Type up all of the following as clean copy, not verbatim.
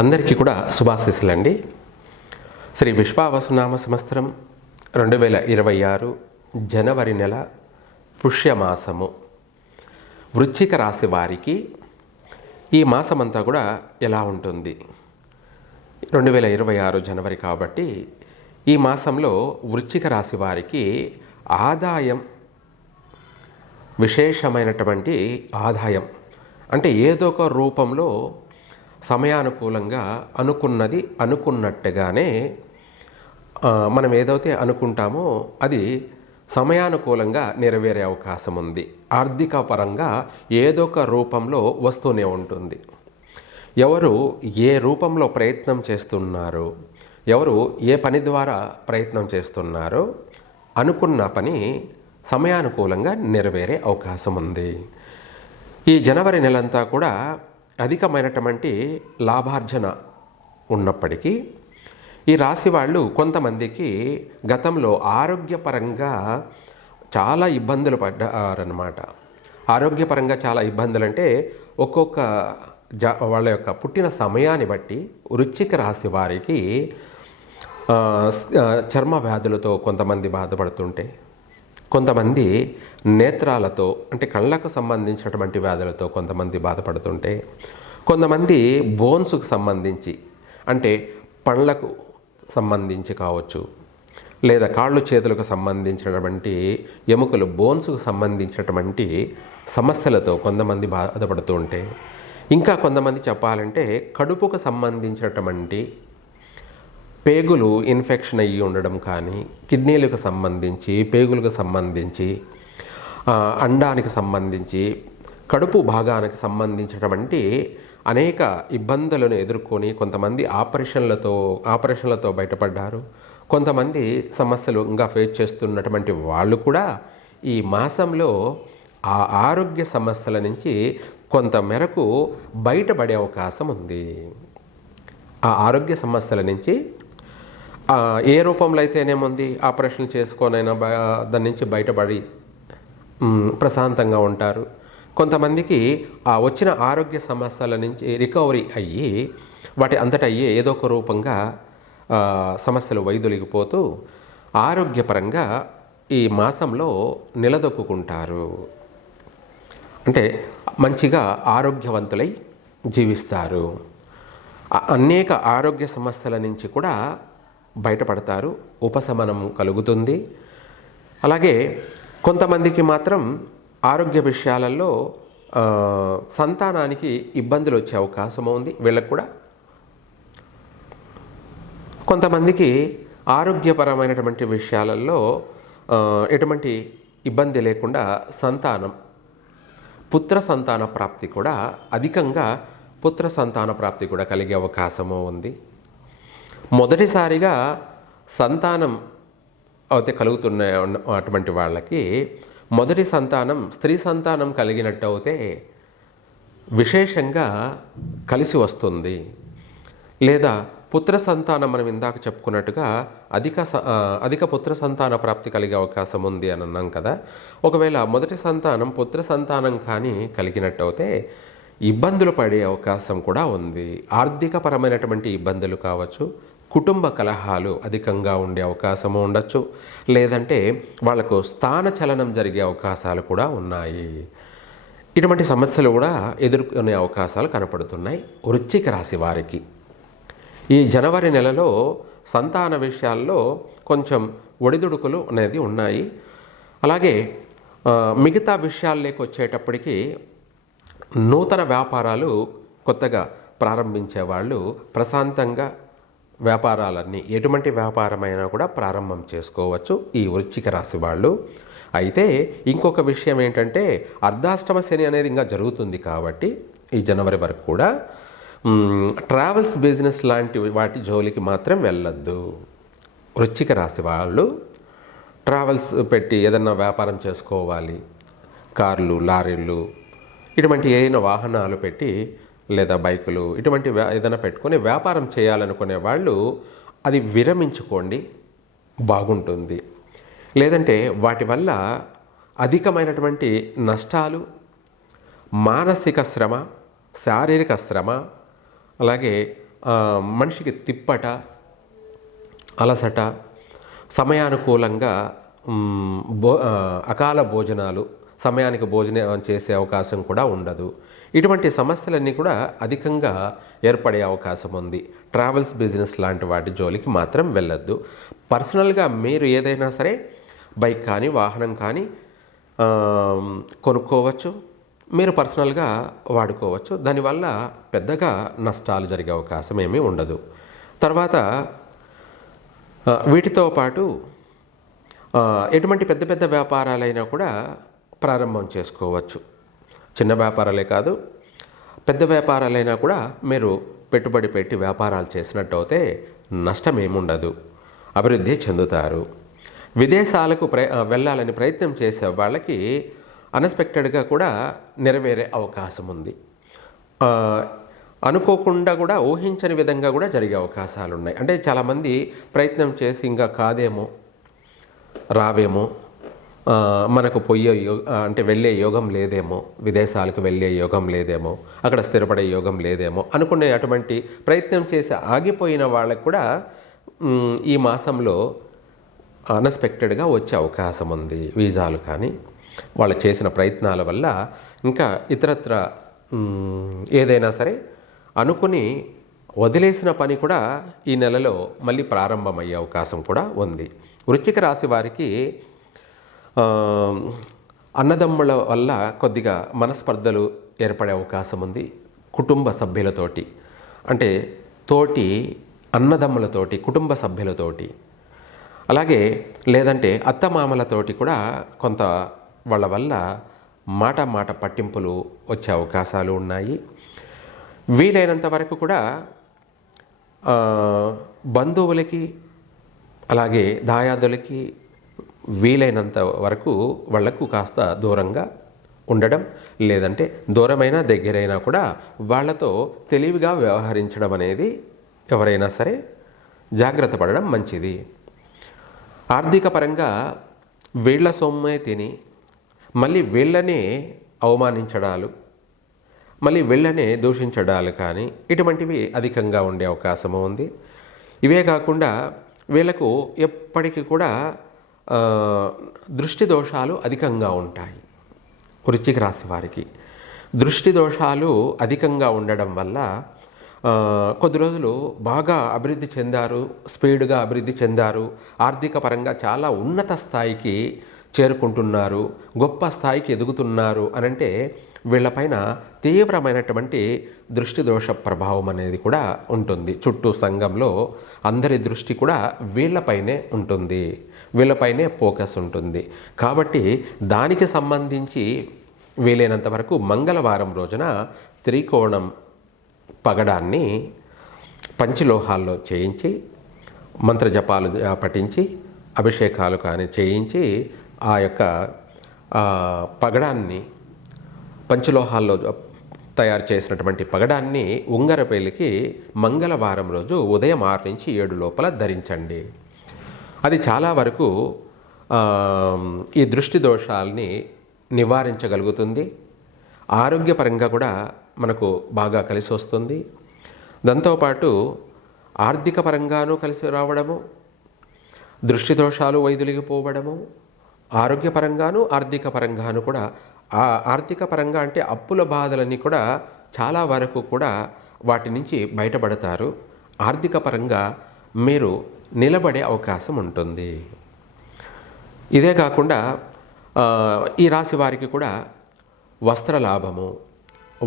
అందరికీ కూడా శుభాశీస్సులండి. శ్రీ విశ్వావసునామ సంవత్సరం 2026 జనవరి నెల పుష్యమాసము వృశ్చిక రాశి వారికి ఈ మాసమంతా కూడా ఎలా ఉంటుంది? 2026 జనవరి కాబట్టి ఈ మాసంలో వృశ్చిక రాశి వారికి ఆదాయం విశేషమైనటువంటి ఆదాయం అంటే ఏదో ఒక రూపంలో సమయానుకూలంగా అనుకున్నది అనుకున్నట్టుగానే మనం ఏదైతే అనుకుంటామో అది సమయానుకూలంగా నెరవేరే అవకాశం ఉంది. ఆర్థిక పరంగా ఏదో ఒక రూపంలో వస్తూనే ఉంటుంది. ఎవరు ఏ రూపంలో ప్రయత్నం చేస్తున్నారో, ఎవరు ఏ పని ద్వారా ప్రయత్నం చేస్తున్నారో అనుకున్న పని సమయానుకూలంగా నెరవేరే అవకాశం ఉంది. ఈ జనవరి నెలంతా కూడా అధికమైనటువంటి లాభార్జన ఉన్నప్పటికీ ఈ రాశి వాళ్ళు కొంతమందికి గతంలో ఆరోగ్యపరంగా చాలా ఇబ్బందులు పడ్డారన్నమాట. ఆరోగ్యపరంగా చాలా ఇబ్బందులు అంటే ఒక్కొక్క వాళ్ళ యొక్క పుట్టిన సమయాన్ని బట్టి వృశ్చిక రాశి వారికి చర్మ వ్యాధులతో కొంతమంది బాధపడుతుంటే, కొంతమంది నేత్రాలతో అంటే కళ్ళకు సంబంధించినటువంటి వ్యాధులతో కొంతమంది బాధపడుతుంటే, కొంతమంది బోన్స్కు సంబంధించి అంటే పండ్లకు సంబంధించి కావచ్చు, లేదా కాళ్ళు చేతులకు సంబంధించినటువంటి ఎముకలు బోన్స్కు సంబంధించినటువంటి సమస్యలతో కొంతమంది బాధపడుతూ ఉంటే, ఇంకా కొంతమంది చెప్పాలంటే కడుపుకు సంబంధించినటువంటి పేగులు ఇన్ఫెక్షన్ అయ్యి ఉండడం కానీ, కిడ్నీలకు సంబంధించి, పేగులకు సంబంధించి, అండానికి సంబంధించి, కడుపు భాగానికి సంబంధించినటువంటి అనేక ఇబ్బందులను ఎదుర్కొని కొంతమంది ఆపరేషన్లతో బయటపడ్డారు. కొంతమంది సమస్యలు ఇంకా ఫేస్ చేస్తున్నటువంటి వాళ్ళు కూడా ఈ మాసంలో ఆ ఆరోగ్య సమస్యల నుంచి కొంత మేరకు బయటపడే అవకాశం ఉంది. ఆ ఆరోగ్య సమస్యల నుంచి ఏ రూపంలో అయితేనేముంది ఆపరేషన్ చేసుకోనైనా దాని నుంచి బయటపడి ప్రశాంతంగా ఉంటారు. కొంతమందికి ఆ వచ్చిన ఆరోగ్య సమస్యల నుంచి రికవరీ అయ్యి వాటి అంతటా అయ్యే ఏదో ఒక రూపంగా సమస్యలు వైదొలిగిపోతూ ఆరోగ్యపరంగా ఈ మాసంలో నిలదొక్కుంటారు. అంటే మంచిగా ఆరోగ్యవంతులై జీవిస్తారు. అనేక ఆరోగ్య సమస్యల నుంచి కూడా బయటపడతారు, ఉపశమనం కలుగుతుంది. అలాగే కొంతమందికి మాత్రం ఆరోగ్య విషయాలలో సంతానానికి ఇబ్బందులు వచ్చే అవకాశం ఉంది. వీళ్ళకు కూడా కొంతమందికి ఆరోగ్యపరమైనటువంటి విషయాలలో ఎటువంటి ఇబ్బంది లేకుండా పుత్ర సంతాన ప్రాప్తి కూడా అధికంగా పుత్ర సంతాన ప్రాప్తి కూడా కలిగే అవకాశము ఉంది. మొదటిసారిగా సంతానం అయితే కలుగుతున్న అటువంటి వాళ్ళకి మొదటి సంతానం స్త్రీ సంతానం కలిగినట్టు అయితే విశేషంగా కలిసి వస్తుంది. లేదా పుత్ర సంతానం మనం ఇందాక చెప్పుకున్నట్టుగా అధిక పుత్ర సంతాన ప్రాప్తి కలిగే అవకాశం ఉంది అని అన్నాం కదా. ఒకవేళ మొదటి సంతానం పుత్ర సంతానం కానీ కలిగినట్టు అయితే ఇబ్బందులు పడే అవకాశం కూడా ఉంది. ఆర్థికపరమైనటువంటి ఇబ్బందులు కావచ్చు, కుటుంబ కలహాలు అధికంగా ఉండే అవకాశము ఉండొచ్చు, లేదంటే వాళ్లకు స్థాన చలనం జరిగే అవకాశాలు కూడా ఉన్నాయి. ఇటువంటి సమస్యలు కూడా ఎదుర్కొనే అవకాశాలు కనపడుతున్నాయి వృశ్చిక రాశి వారికి. ఈ జనవరి నెలలో సంతాన విషయాల్లో కొంచెం ఒడిదుడుకులు అనేది ఉన్నాయి. అలాగే మిగతా విషయాల్లోకి వచ్చేటప్పటికి నూతన వ్యాపారాలు కొత్తగా ప్రారంభించే వాళ్ళు ప్రశాంతంగా వ్యాపారాలన్నీ ఎటువంటి వ్యాపారమైనా కూడా ప్రారంభం చేసుకోవచ్చు ఈ వృశ్చిక రాశి వాళ్ళు. అయితే ఇంకొక విషయం ఏంటంటే అర్ధాష్టమ శని అనేది ఇంకా జరుగుతుంది కాబట్టి ఈ జనవరి వరకు కూడా ట్రావెల్స్ బిజినెస్ లాంటి వాటి జోలికి మాత్రం వెళ్ళొద్దు. వృశ్చిక రాశి వాళ్ళు ట్రావెల్స్ పెట్టి ఏదన్నా వ్యాపారం చేసుకోవాలి, కార్లు, లారీలు ఇటువంటి ఏదైనా వాహనాలు పెట్టి లేదా బైకులు ఇటువంటి ఏదైనా పెట్టుకొని వ్యాపారం చేయాలనుకునే వాళ్ళు అది విరమించుకోండి, బాగుంటుంది. లేదంటే వాటి వల్ల అధికమైనటువంటి నష్టాలు, మానసిక శ్రమ, శారీరక శ్రమ, అలాగే మనిషికి తిప్పట, అలసట, సమయానుకూలంగా అకాల భోజనాలు, సమయానికి భోజనం చేసే అవకాశం కూడా ఉండదు. ఇటువంటి సమస్యలన్నీ కూడా అధికంగా ఏర్పడే అవకాశం ఉంది. ట్రావెల్స్ బిజినెస్ లాంటి వాటి జోలికి మాత్రం వెళ్ళొద్దు. పర్సనల్గా మీరు ఏదైనా సరే బైక్ కానీ వాహనం కానీ కొనుక్కోవచ్చు, మీరు పర్సనల్గా వాడుకోవచ్చు. దానివల్ల పెద్దగా నష్టాలు జరిగే అవకాశం ఏమీ ఉండదు. తర్వాత వీటితో పాటు ఎటువంటి పెద్ద పెద్ద వ్యాపారాలైనా కూడా ప్రారంభం చేసుకోవచ్చు. చిన్న వ్యాపారాలే కాదు, పెద్ద వ్యాపారాలైనా కూడా మీరు పెట్టుబడి పెట్టి వ్యాపారాలు చేసినట్టు అయితే నష్టం ఏముండదు, అభివృద్ధి చెందుతారు. విదేశాలకు వెళ్ళాలని ప్రయత్నం చేసే వాళ్ళకి అన్ఎక్స్పెక్టెడ్గా కూడా నెరవేరే అవకాశం ఉంది. అనుకోకుండా కూడా ఊహించని విధంగా కూడా జరిగే అవకాశాలు ఉన్నాయి. అంటే చాలామంది ప్రయత్నం చేసి ఇంకా కాదేమో, రావేమో, మనకు అంటే వెళ్ళే యోగం లేదేమో, విదేశాలకు వెళ్ళే యోగం లేదేమో, అక్కడ స్థిరపడే యోగం లేదేమో అనుకునే అటువంటి ప్రయత్నం చేసి ఆగిపోయిన వాళ్ళకు కూడా ఈ మాసంలో అన్ఎక్స్పెక్టెడ్గా వచ్చే అవకాశం ఉంది. వీసాలు కానీ వాళ్ళు చేసిన ప్రయత్నాల వల్ల ఇంకా ఇతరత్ర ఏదైనా సరే అనుకుని వదిలేసిన పని కూడా ఈ నెలలో మళ్ళీ ప్రారంభమయ్యే అవకాశం కూడా ఉంది. వృశ్చిక రాశి వారికి అన్నదమ్ముల వల్ల కొద్దిగా మనస్పర్ధలు ఏర్పడే అవకాశం ఉంది. కుటుంబ సభ్యులతోటి, అంటే తోటి అన్నదమ్ములతోటి, కుటుంబ సభ్యులతోటి, అలాగే లేదంటే అత్తమామలతోటి కూడా కొంత వాళ్ళ వల్ల మాట పట్టింపులు వచ్చే అవకాశాలు ఉన్నాయి. వీలైనంత వరకు కూడా బంధువులకి అలాగే దాయాదులకి వీలైనంత వరకు వాళ్లకు కాస్త దూరంగా ఉండడం, లేదంటే దూరమైనా దగ్గరైనా కూడా వాళ్ళతో తెలివిగా వ్యవహరించడం అనేది ఎవరైనా సరే జాగ్రత్త పడడం మంచిది. ఆర్థిక పరంగా వీళ్ల సొమ్మే తిని మళ్ళీ వీళ్ళనే అవమానించడాలు, మళ్ళీ వీళ్ళనే దూషించడాలు కానీ ఇటువంటివి అధికంగా ఉండే అవకాశము ఉంది. ఇవే కాకుండా వీళ్ళకు ఎప్పటికీ కూడా దృష్టి దోషాలు అధికంగా ఉంటాయి. వృశ్చిక రాశి వారికి దృష్టి దోషాలు అధికంగా ఉండడం వల్ల కొద్ది రోజులు బాగా అభివృద్ధి చెందారు, స్పీడ్గా అభివృద్ధి చెందారు, ఆర్థిక పరంగా చాలా ఉన్నత స్థాయికి చేరుకుంటున్నారు, గొప్ప స్థాయికి ఎదుగుతున్నారు అనంటే వీళ్ళపైన తీవ్రమైనటువంటి దృష్టి దోష ప్రభావం అనేది కూడా ఉంటుంది. చుట్టూ సంఘంలో అందరి దృష్టి కూడా వీళ్ళపైనే ఉంటుంది, వీళ్ళపైనే ఫోకస్ ఉంటుంది. కాబట్టి దానికి సంబంధించి వీలైనంత వరకు మంగళవారం రోజున త్రికోణం పగడాన్ని పంచలోహాల్లో చేయించి మంత్రజపాలు పఠించి అభిషేకాలు కానీ చేయించి ఆ యొక్క పగడాన్ని పంచలోహాల్లో తయారు చేసినటువంటి పగడాన్ని ఉంగరపేలికి మంగళవారం రోజు ఉదయం 6 నుంచి 7 లోపల ధరించండి. అది చాలా వరకు ఈ దృష్టి దోషాలని నివారించగలుగుతుంది. ఆరోగ్యపరంగా కూడా మనకు బాగా కలిసి వస్తుంది. దాంతోపాటు ఆర్థిక పరంగానూ కలిసి రావడము, దృష్టి దోషాలు వైదొలిగిపోవడము, ఆరోగ్యపరంగాను ఆర్థిక పరంగాను కూడా, ఆ ఆర్థిక పరంగా అంటే అప్పుల బాధలన్నీ కూడా చాలా వరకు కూడా వాటి నుంచి బయటపడతారు. ఆర్థిక పరంగా మీరు నిలబడే అవకాశం ఉంటుంది. ఇదే కాకుండా ఈ రాశి వారికి కూడా వస్త్ర లాభము,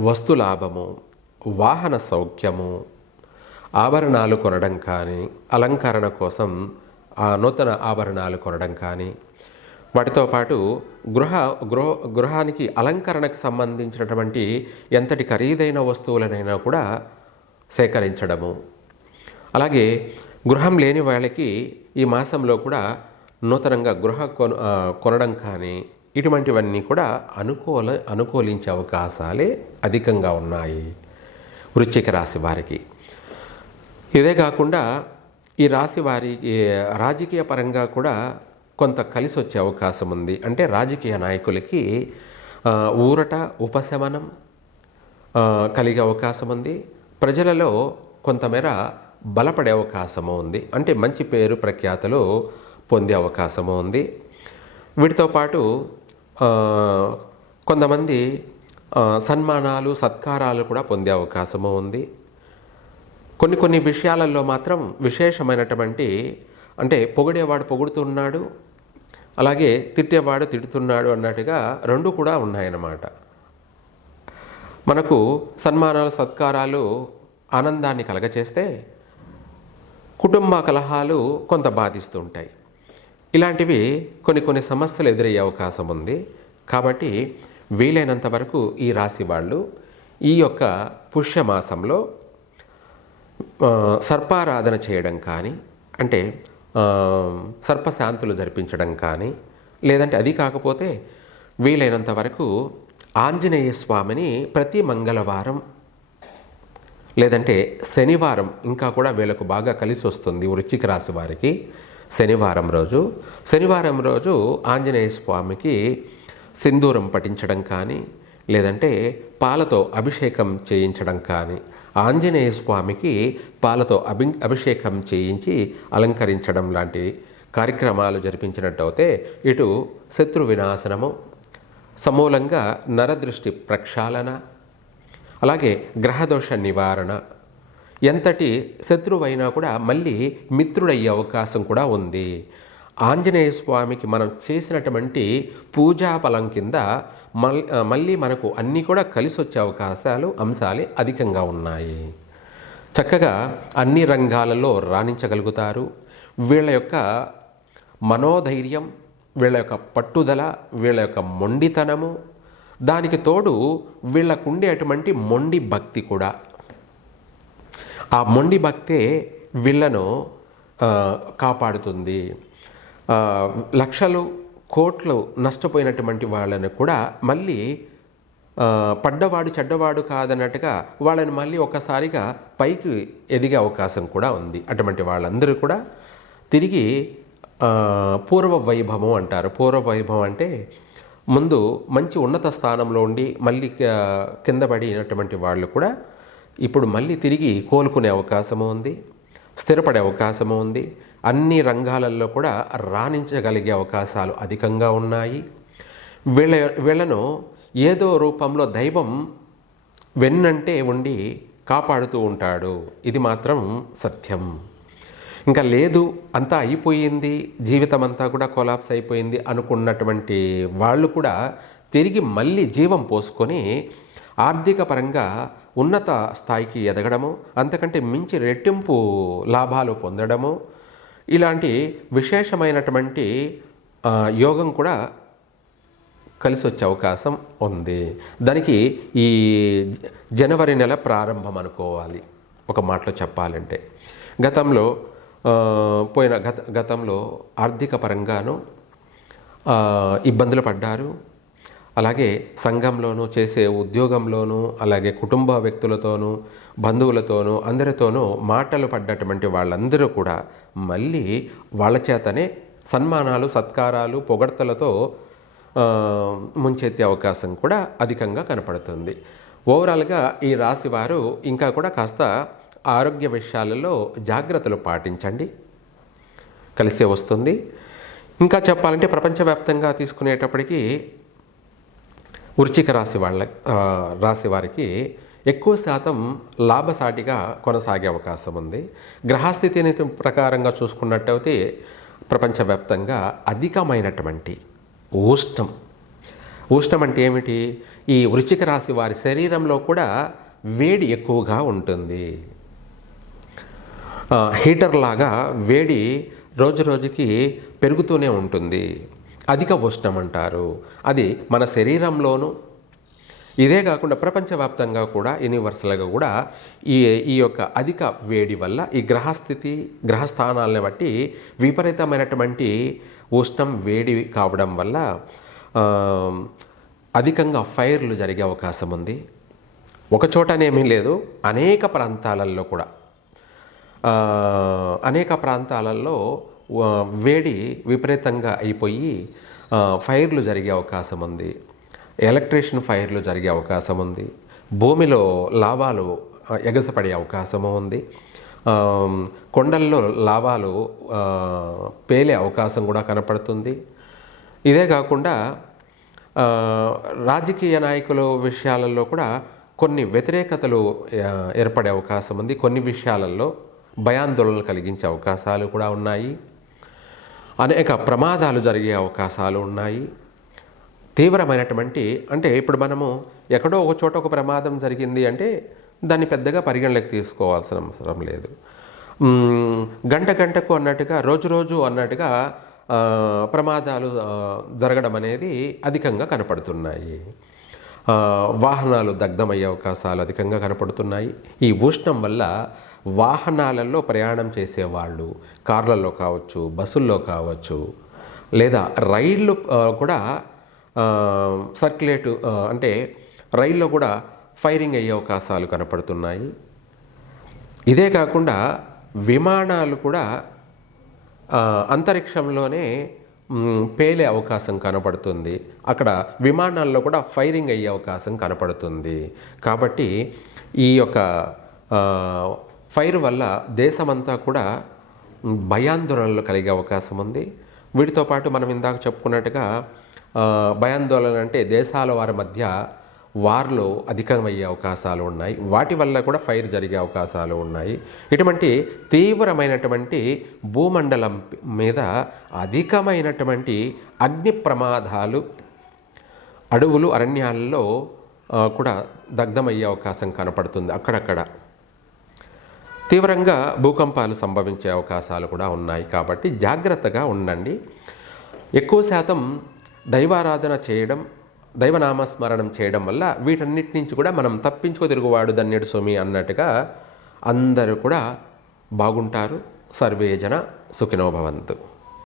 వస్తు లాభము, వాహన సౌఖ్యము, ఆభరణాలు కొనడం కానీ, అలంకరణ కోసం నూతన ఆభరణాలు కొనడం కానీ, వాటితో పాటు గృహానికి అలంకరణకు సంబంధించినటువంటి ఎంతటి ఖరీదైన వస్తువులనైనా కూడా సేకరించడము, అలాగే గృహం లేని వాళ్ళకి ఈ మాసంలో కూడా నూతనంగా కొనడం కానీ ఇటువంటివన్నీ కూడా అనుకూలించే అవకాశాలే అధికంగా ఉన్నాయి వృశ్చిక రాశి వారికి. ఇదే కాకుండా ఈ రాశి వారికి రాజకీయ పరంగా కూడా కొంత కలిసి వచ్చే అవకాశం ఉంది. అంటే రాజకీయ నాయకులకి ఊరట, ఉపశమనం కలిగే అవకాశం ఉంది. ప్రజలలో కొంతమేర బలపడే అవకాశము ఉంది. అంటే మంచి పేరు ప్రఖ్యాతలు పొందే అవకాశము ఉంది. వీటితో పాటు కొంతమంది సన్మానాలు సత్కారాలు కూడా పొందే అవకాశము ఉంది. కొన్ని విషయాలలో మాత్రం విశేషమైనటువంటి, అంటే పొగిడేవాడు పొగుడుతున్నాడు, అలాగే తిట్టేవాడు తిడుతున్నాడు అన్నట్టుగా రెండు కూడా ఉన్నాయన్నమాట. మనకు సన్మానాలు సత్కారాలు ఆనందాన్ని కలగచేస్తే కుటుంబ కలహాలు కొంత బాధిస్తుంటాయి. ఇలాంటివి కొన్ని సమస్యలు ఎదురయ్యే అవకాశం ఉంది. కాబట్టి వీలైనంత వరకు ఈ రాశి వాళ్ళు ఈ యొక్క పుష్యమాసంలో సర్పారాధన చేయడం కానీ, అంటే సర్పశాంతులు జరిపించడం కానీ, లేదంటే అది కాకపోతే వీలైనంత వరకు ఆంజనేయ స్వామిని ప్రతి మంగళవారం లేదంటే శనివారం, ఇంకా కూడా వీళ్ళకు బాగా కలిసి వస్తుంది వృశ్చిక రాశి వారికి, శనివారం రోజు ఆంజనేయ స్వామికి సింధూరం పఠించడం కానీ, లేదంటే పాలతో అభిషేకం చేయించడం కానీ, ఆంజనేయ స్వామికి పాలతో అభిషేకం చేయించి అలంకరించడం లాంటి కార్యక్రమాలు జరిపించినట్టయితే ఇటు శత్రు వినాశనము, సమూలంగా నరదృష్టి ప్రక్షాళన, అలాగే గ్రహదోష నివారణ, ఎంతటి శత్రువైనా కూడా మళ్ళీ మిత్రుడయ్యే అవకాశం కూడా ఉంది. ఆంజనేయ స్వామికి మనం చేసినటువంటి పూజా ఫలం కింద మళ్ళీ మనకు అన్నీ కూడా కలిసి వచ్చే అంశాలు అధికంగా ఉన్నాయి. చక్కగా అన్ని రంగాలలో రాణించగలుగుతారు. వీళ్ళ యొక్క మనోధైర్యం, వీళ్ళ యొక్క పట్టుదల, వీళ్ళ యొక్క మొండితనము, దానికి తోడు వీళ్ళకుండేటువంటి మొండి భక్తి కూడా, ఆ మొండి భక్తే వీళ్ళను కాపాడుతుంది. లక్షలు కోట్లు నష్టపోయినటువంటి వాళ్ళని కూడా మళ్ళీ పడ్డవాడు చెడ్డవాడు కాదన్నట్టుగా వాళ్ళని మళ్ళీ ఒకసారిగా పైకి ఎదిగే అవకాశం కూడా ఉంది. అటువంటి వాళ్ళందరూ కూడా తిరిగి పూర్వ వైభవం అంటారు. పూర్వ వైభవం అంటే ముందు మంచి ఉన్నత స్థానంలో ఉండి మళ్ళీ కింద పడినటువంటి వాళ్ళు కూడా ఇప్పుడు మళ్ళీ తిరిగి కోలుకునే అవకాశము ఉంది, స్థిరపడే అవకాశము ఉంది. అన్ని కూడా రాణించగలిగే అవకాశాలు అధికంగా ఉన్నాయి. వీళ్ళను ఏదో రూపంలో దైవం వెన్నంటే ఉండి కాపాడుతూ ఉంటాడు. ఇది మాత్రం సత్యం. ఇంకా లేదు, అంతా అయిపోయింది, జీవితం అంతా కూడా కొలాప్స్ అయిపోయింది అనుకున్నటువంటి వాళ్ళు కూడా తిరిగి మళ్ళీ జీవం పోసుకొని ఆర్థిక పరంగా ఉన్నత స్థాయికి ఎదగడము, అంతకంటే మించి రెట్టింపు లాభాలు పొందడము, ఇలాంటి విశేషమైనటువంటి యోగం కూడా కలిసి వచ్చే అవకాశం ఉంది. దానికి ఈ జనవరి నెల ప్రారంభం అనుకోవాలి ఒక మాటలో చెప్పాలంటే. గతంలో ఆర్థిక పరంగాను ఇబ్బందులు పడ్డారు. అలాగే సంఘంలోనూ, చేసే ఉద్యోగంలోనూ, అలాగే కుటుంబ వ్యక్తులతోనూ, బంధువులతోనూ, అందరితోనూ మాటలు పడ్డటువంటి వాళ్ళందరూ కూడా మళ్ళీ వాళ్ళ చేతనే సన్మానాలు సత్కారాలు పొగడ్తలతో ముంచెత్తే అవకాశం కూడా అధికంగా కనపడుతుంది. ఓవరాల్గా ఈ రాశి వారు ఇంకా కూడా కాస్త ఆరోగ్య విషయాలలో జాగ్రత్తలు పాటించండి, కలిసే వస్తుంది. ఇంకా చెప్పాలంటే ప్రపంచవ్యాప్తంగా తీసుకునేటప్పటికీ వృశ్చిక రాశి వారికి ఎక్కువ శాతం లాభసాటిగా కొనసాగే అవకాశం ఉంది. గ్రహస్థితిని ప్రకారంగా చూసుకున్నట్టయితే ప్రపంచవ్యాప్తంగా అధికమైనటువంటి ఉష్ణం అంటే ఏమిటి? ఈ వృశ్చిక రాశి వారి శరీరంలో కూడా వేడి ఎక్కువగా ఉంటుంది. హీటర్ లాగా వేడి రోజు రోజుకి పెరుగుతూనే ఉంటుంది. అధిక ఉష్ణం అంటారు. అది మన శరీరంలోనూ, ఇదే కాకుండా ప్రపంచవ్యాప్తంగా కూడా యూనివర్సల్గా కూడా ఈ యొక్క అధిక వేడి వల్ల ఈ గ్రహస్థానాలను బట్టి విపరీతమైనటువంటి ఉష్ణం వేడి కావడం వల్ల అధికంగా ఫైర్లు జరిగే అవకాశం ఉంది. ఒక చోటనేమీ లేదు, అనేక ప్రాంతాలలో వేడి విపరీతంగా అయిపోయి ఫైర్లు జరిగే అవకాశం ఉంది. ఎలక్ట్రిషన్ ఫైర్లు జరిగే అవకాశం ఉంది. భూమిలో లావాలు ఎగసపడే అవకాశము ఉంది. కొండల్లో లావాలు పేలే అవకాశం కూడా కనపడుతుంది. ఇదే కాకుండా రాజకీయ నాయకుల విషయాలలో కూడా కొన్ని వ్యతిరేకతలు ఏర్పడే అవకాశం ఉంది. కొన్ని విషయాలలో భయాందోళనలు కలిగించే అవకాశాలు కూడా ఉన్నాయి. అనేక ప్రమాదాలు జరిగే అవకాశాలు ఉన్నాయి. తీవ్రమైనటువంటి అంటే ఇప్పుడు మనము ఎక్కడో ఒక చోట ఒక ప్రమాదం జరిగింది అంటే దాన్ని పెద్దగా పరిగణలోకి తీసుకోవాల్సిన అవసరం లేదు. గంట గంటకు అన్నట్టుగా రోజు రోజు అన్నట్టుగా ప్రమాదాలు జరగడం అనేది అధికంగా కనపడుతున్నాయి. వాహనాలు దగ్ధమయ్యే అవకాశాలు అధికంగా కనపడుతున్నాయి. ఈ ఉష్ణం వల్ల వాహనాలలో ప్రయాణం చేసేవాళ్ళు కార్లలో కావచ్చు, బస్సుల్లో కావచ్చు, లేదా రైళ్ళు కూడా సర్క్యులేట్ అంటే రైల్లో కూడా ఫైరింగ్ అయ్యే అవకాశాలు కనపడుతున్నాయి. ఇదే కాకుండా విమానాలు కూడా అంతరిక్షంలోనే పేలే అవకాశం కనపడుతుంది. అక్కడ విమానాల్లో కూడా ఫైరింగ్ అయ్యే అవకాశం కనపడుతుంది. కాబట్టి ఈ యొక్క ఫైర్ వల్ల దేశమంతా కూడా భయాందోళనలు కలిగే అవకాశం ఉంది. వీటితో పాటు మనం ఇందాక చెప్పుకున్నట్టుగా భయాందోళన అంటే దేశాల వారి మధ్య వార్లు అధికమయ్యే అవకాశాలు ఉన్నాయి. వాటి వల్ల కూడా ఫైర్ జరిగే అవకాశాలు ఉన్నాయి. ఇటువంటి తీవ్రమైనటువంటి భూమండలం మీద అధికమైనటువంటి అగ్ని ప్రమాదాలు అడవులు అరణ్యాల్లో కూడా దగ్ధమయ్యే అవకాశం కనపడుతుంది. అక్కడక్కడ తీవ్రంగా భూకంపాలు సంభవించే అవకాశాలు కూడా ఉన్నాయి. కాబట్టి జాగ్రత్తగా ఉండండి. ఎక్కువ శాతం దైవారాధన చేయడం, దైవనామస్మరణం చేయడం వల్ల వీటన్నిటి నుంచి కూడా మనం తప్పించుకో తిరుగువాడు ధన్యుడు స్వామి అన్నట్టుగా అందరూ కూడా బాగుంటారు. సర్వే జన సుఖినో భవంతు.